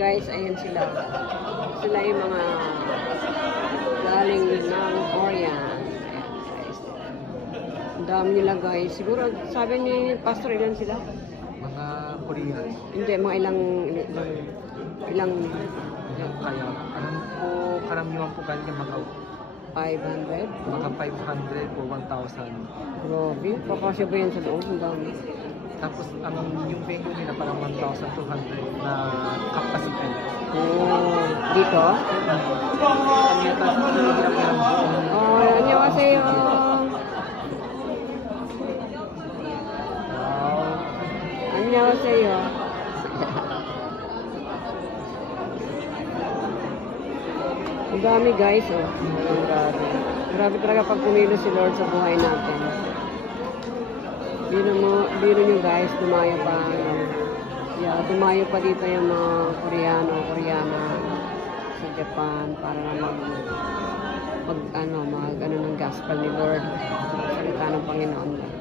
Guys, ayan sila. Sila yung mga galing ng Korea. Ayan, guys. Ang dami nila, guys. Siguro, sabi ni Pastor, ilan sila? Mga Korean. Hindi, mga ilang Kaya, alam ko, karamihan po galing mga 500? 500 o 1,000. Grabe, pakasya ba yan sa loob? Ang dami. Tapos, yung venue nila parang 1,200 na capacity. Oh, dito? Wow. Oh, 안녕하세요. 안녕하세요. Ang dami, guys, oh. Grabe. Grabe talaga pag pumilo si Lord sa buhay natin. Biro nyo, guys, dumayo pa. Dumayo pa dito yung mga Koreana sa Japan para na mag ng gospel ni Lord. Salita ng Panginoon.